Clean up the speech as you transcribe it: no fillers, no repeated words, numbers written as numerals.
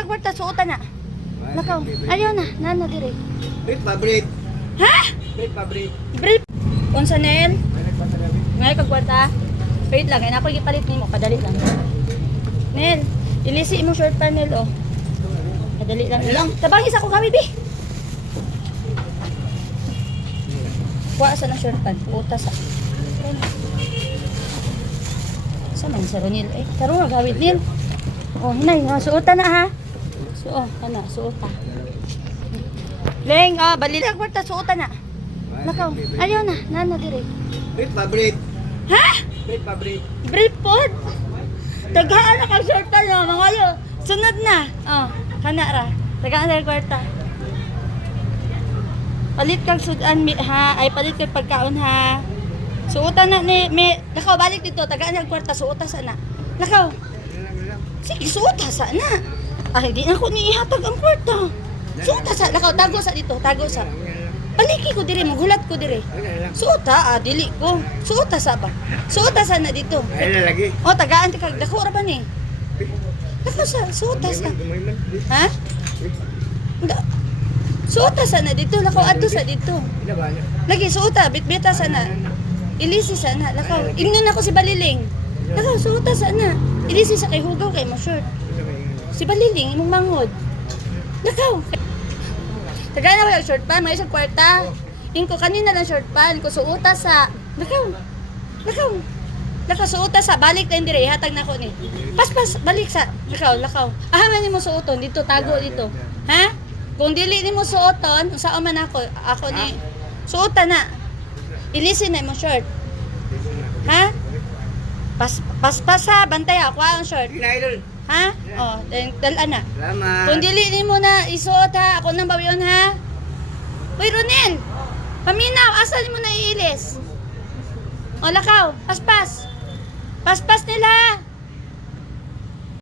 Kwarta suotan na. Lakaw. Ayaw na, nana dire. Brief pa, brief. Ha? Brief pa, brief. Brief. Unsa nel? Ngay kag kwarta. Wait lang, ay ako gipalit nimo, padali lang. Nel, ilisi mo short pa nel oh. Padali lang. Tabangis ako kami bi. Kuha sa ng short pan, utas sa. Sa man sa Ronil eh. Karon gawid nil. Oh, hinay, suotan na ha. So, kana, suotan. Leng, bali lang kwarta suotan na. Lakaw. Ayaw na, nana dire. Brief pa, brief. Ha? Brief pa, brief. Brief pod. Tagaan na kang short pan no, mga yo. Sunod na. Oh, kana ra. Tagaan na kwarta. Palit kang sudan ha, ay palit kang pagkaon ha. Suotan na ni lakaw balik dito, tagaan na kwarta suotan sana. Lakaw. Sige, suotan sana. Hindi na ko niihatag ang kwarta. Suotan sa lakaw, tago sa dito, tago sa. Paliki ko dire, maghulat ko dire. Suota, dili ko. Suota sa ba? Suota sana dito. Ay na lagi. O, tagaan ti kag dako ra ba ni? Dako sa, suota sa. Ha? Suota sana dito, lakaw adto sa dito. Ina ba niya? Lagi suota, bitbita sana. Ilisi sana, lakaw. Ingnon ako si Baliling. Lakaw, suota sana. Ilisi sa kay hugaw kay mo short. Si Baliling, imong mangod. Lakaw. Tagaan na ba yung short pan? May isang kwarta. Inko kanina lang short pan. Ko suota sa. Lakaw. Lakaw. Lakaw, suota sa. Balik tayo dire. Hatag na ko ni. Pas, balik sa. Lakaw. Ahaman ni mo suoton. Dito, tago dito. Ha? Kung dili ni mo suoton, saan man ako ni. Suota na. Ilisin na mo short. Ha? Pas ha. Bantay ako ang short. Ina, idol. Ha? Dalaan na. Salamat. Kung dili ni mo na isuot ha, ako nang bawion ha. Uy, Ronel! Paminaw, asa ni mo na iilis? O, lakaw, paspas. Paspas nila.